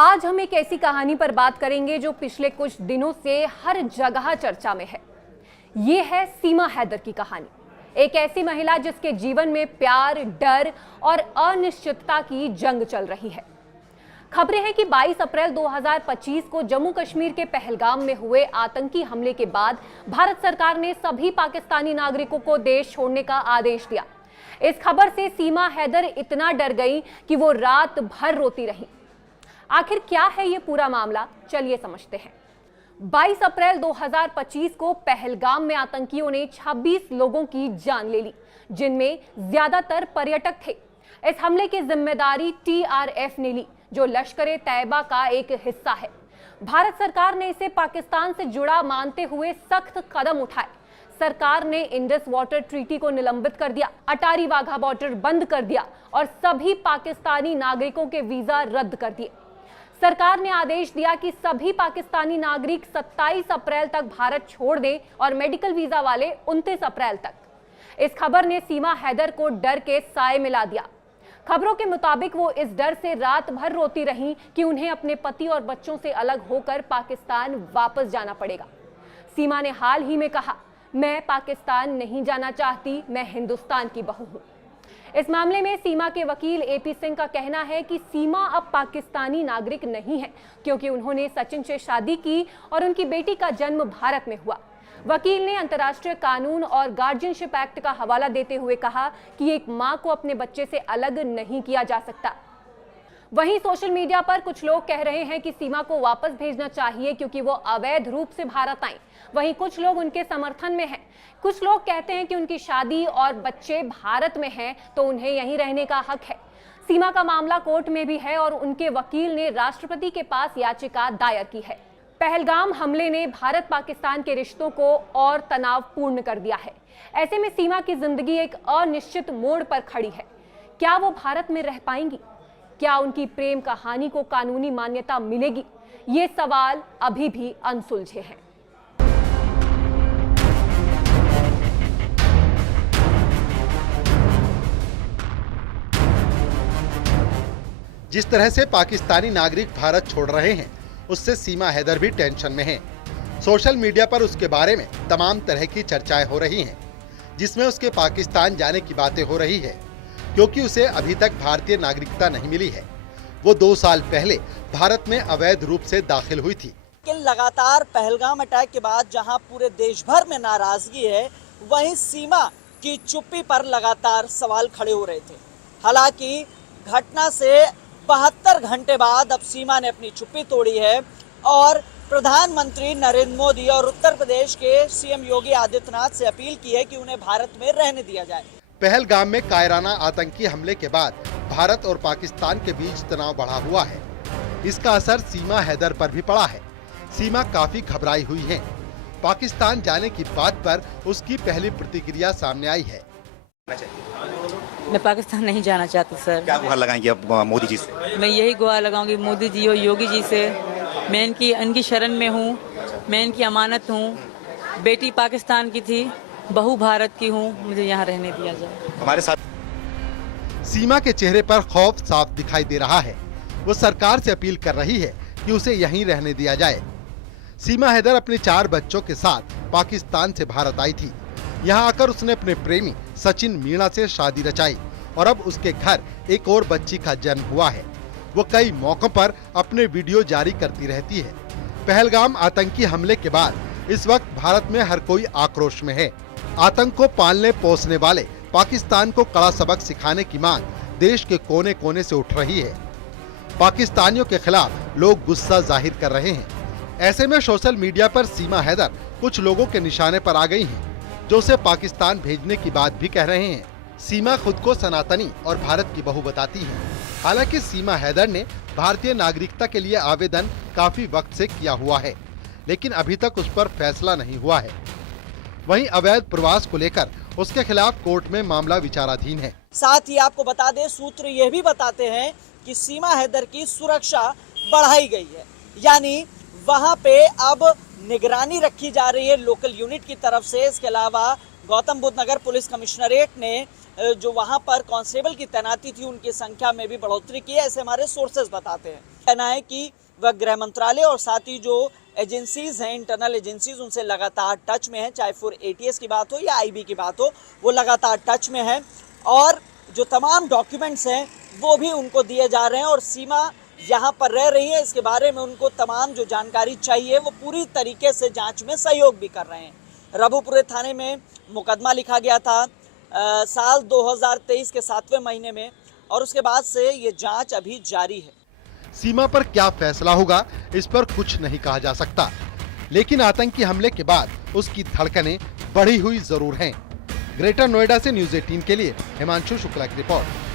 आज हम एक ऐसी कहानी पर बात करेंगे जो पिछले कुछ दिनों से हर जगह चर्चा में है। ये है सीमा हैदर की कहानी, एक ऐसी महिला जिसके जीवन में प्यार, डर और अनिश्चितता की जंग चल रही है। खबरें हैं कि 22 अप्रैल 2025 को जम्मू कश्मीर के पहलगाम में हुए आतंकी हमले के बाद भारत सरकार ने सभी पाकिस्तानी नागरिकों को देश छोड़ने का आदेश दिया। इस खबर से सीमा हैदर इतना डर गई कि वो रात भर रोती रही। आखिर क्या है ये पूरा मामला, चलिए समझते हैं। 22 अप्रैल 2025 को पहलगाम में आतंकियों ने 26 लोगों की जान ले ली, जिनमें ज्यादातर पर्यटक थे। इस हमले की जिम्मेदारी TRF ने ली, जो लश्कर तैयबा का एक हिस्सा है। भारत सरकार ने इसे पाकिस्तान से जुड़ा मानते हुए सख्त कदम उठाए। सरकार ने इंडस वाटर ट्रीटी को निलंबित कर दिया, अटारी वाघा बॉर्डर बंद कर दिया और सभी पाकिस्तानी नागरिकों के वीजा रद्द कर दिए। सरकार ने आदेश दिया कि सभी पाकिस्तानी नागरिक 27 अप्रैल तक भारत छोड़ दें और मेडिकल वीजा वाले 29 अप्रैल तक। इस खबर ने सीमा हैदर को डर के साए मिला दिया। खबरों के मुताबिक वो इस डर से रात भर रोती रहीं कि उन्हें अपने पति और बच्चों से अलग होकर पाकिस्तान वापस जाना पड़ेगा। सीमा ने हाल ही में कहा, मैं पाकिस्तान नहीं जाना चाहती, मैं हिंदुस्तान की बहू हूं। इस मामले में सीमा के वकील AP सिंह का कहना है कि सीमा अब पाकिस्तानी नागरिक नहीं है, क्योंकि उन्होंने सचिन से शादी की और उनकी बेटी का जन्म भारत में हुआ। वकील ने अंतर्राष्ट्रीय कानून और गार्जियनशिप एक्ट का हवाला देते हुए कहा कि एक मां को अपने बच्चे से अलग नहीं किया जा सकता। वहीं सोशल मीडिया पर कुछ लोग कह रहे हैं कि सीमा को वापस भेजना चाहिए क्योंकि वो अवैध रूप से भारत आई। वहीं कुछ लोग उनके समर्थन में हैं। कुछ लोग कहते हैं कि उनकी शादी और बच्चे भारत में हैं तो उन्हें यहीं रहने का हक है। सीमा का मामला कोर्ट में भी है और उनके वकील ने राष्ट्रपति के पास याचिका दायर की है। पहलगाम हमले ने भारत पाकिस्तान के रिश्तों को और तनावपूर्ण कर दिया है। ऐसे में सीमा की जिंदगी एक अनिश्चित मोड़ पर खड़ी है। क्या वो भारत में रह पाएंगी? क्या उनकी प्रेम कहानी को कानूनी मान्यता मिलेगी? ये सवाल अभी भी अनसुलझे हैं। जिस तरह से पाकिस्तानी नागरिक भारत छोड़ रहे हैं, उससे सीमा हैदर भी टेंशन में है। सोशल मीडिया पर उसके बारे में तमाम तरह की चर्चाएं हो रही हैं, जिसमें उसके पाकिस्तान जाने की बातें हो रही है, क्योंकि उसे अभी तक भारतीय नागरिकता नहीं मिली है। वो 2 साल पहले भारत में अवैध रूप से दाखिल हुई थी। लगातार पहलगाम अटैक के बाद जहां पूरे देश भर में नाराजगी है, वहीं सीमा की चुप्पी पर लगातार सवाल खड़े हो रहे थे। हालांकि घटना से 72 घंटे बाद अब सीमा ने अपनी चुप्पी तोड़ी है और प्रधानमंत्री नरेंद्र मोदी और उत्तर प्रदेश के CM योगी आदित्यनाथ से अपील की है कि उन्हें भारत में रहने दिया जाए। पहलगाम में कायराना आतंकी हमले के बाद भारत और पाकिस्तान के बीच तनाव बढ़ा हुआ है। इसका असर सीमा हैदर पर भी पड़ा है। सीमा काफी घबराई हुई है। पाकिस्तान जाने की बात पर उसकी पहली प्रतिक्रिया सामने आई है। मैं पाकिस्तान नहीं जाना चाहती सर। क्या गुहार लगाएंगे अब मोदी जी से? मैं यही गुहार लगाऊंगी मोदी जी और योगी जी से। मैं इनकी शरण में हूँ, मैं इनकी अमानत हूँ। बेटी पाकिस्तान की थी, बहू भारत की हूँ, मुझे यहाँ रहने दिया जाए। हमारे साथ सीमा के चेहरे पर खौफ साफ दिखाई दे रहा है। वो सरकार से अपील कर रही है कि उसे यहीं रहने दिया जाए। सीमा हैदर अपने 4 बच्चों के साथ पाकिस्तान से भारत आई थी। यहाँ आकर उसने अपने प्रेमी सचिन मीणा से शादी रचाई और अब उसके घर एक और बच्ची का जन्म हुआ है। वो कई मौकों पर अपने वीडियो जारी करती रहती है। पहलगाम आतंकी हमले के बाद इस वक्त भारत में हर कोई आक्रोश में है। आतंक को पालने पोसने वाले पाकिस्तान को कड़ा सबक सिखाने की मांग देश के कोने कोने से उठ रही है। पाकिस्तानियों के खिलाफ लोग गुस्सा जाहिर कर रहे हैं। ऐसे में सोशल मीडिया पर सीमा हैदर कुछ लोगों के निशाने पर आ गई हैं, जो उसे पाकिस्तान भेजने की बात भी कह रहे हैं। सीमा खुद को सनातनी और भारत की बहू बताती है। हालांकि सीमा हैदर ने भारतीय नागरिकता के लिए आवेदन काफी वक्त से किया हुआ है, लेकिन अभी तक उस पर फैसला नहीं हुआ है। वहीं अवैध प्रवास को लेकर उसके खिलाफ कोर्ट में मामला विचाराधीन है। साथ ही आपको बता दें, सूत्र यह भी बताते हैं कि सीमा हैदर की सुरक्षा बढ़ाई गई है, यानी वहां पे अब निगरानी रखी जा रही है लोकल यूनिट की तरफ से। इसके अलावा गौतम बुद्ध नगर पुलिस कमिश्नरेट ने जो वहां पर कांस्टेबल की तैनाती थी उनकी संख्या में भी बढ़ोतरी की है, ऐसे हमारे सोर्सेज बताते हैं। कहना है कि वह गृह मंत्रालय और साथ ही जो एजेंसीज हैं, इंटरनल एजेंसीज, उनसे लगातार टच में है, चाहे फिर ATS की बात हो या IB की बात हो, वो लगातार टच में है और जो तमाम डॉक्यूमेंट्स हैं वो भी उनको दिए जा रहे हैं और सीमा यहाँ पर रह रही है, इसके बारे में उनको तमाम जो जानकारी चाहिए वो पूरी तरीके से जांच में सहयोग भी कर रहे हैं। रबुपुरे थाने में मुकदमा लिखा गया था साल 2023 के 7वें महीने में और उसके बाद से ये जांच अभी जारी है। सीमा पर क्या फैसला होगा इस पर कुछ नहीं कहा जा सकता, लेकिन आतंकी हमले के बाद उसकी धड़कनें बढ़ी हुई जरूर हैं। ग्रेटर नोएडा से न्यूज़ 18 के लिए हिमांशु शुक्ला की रिपोर्ट।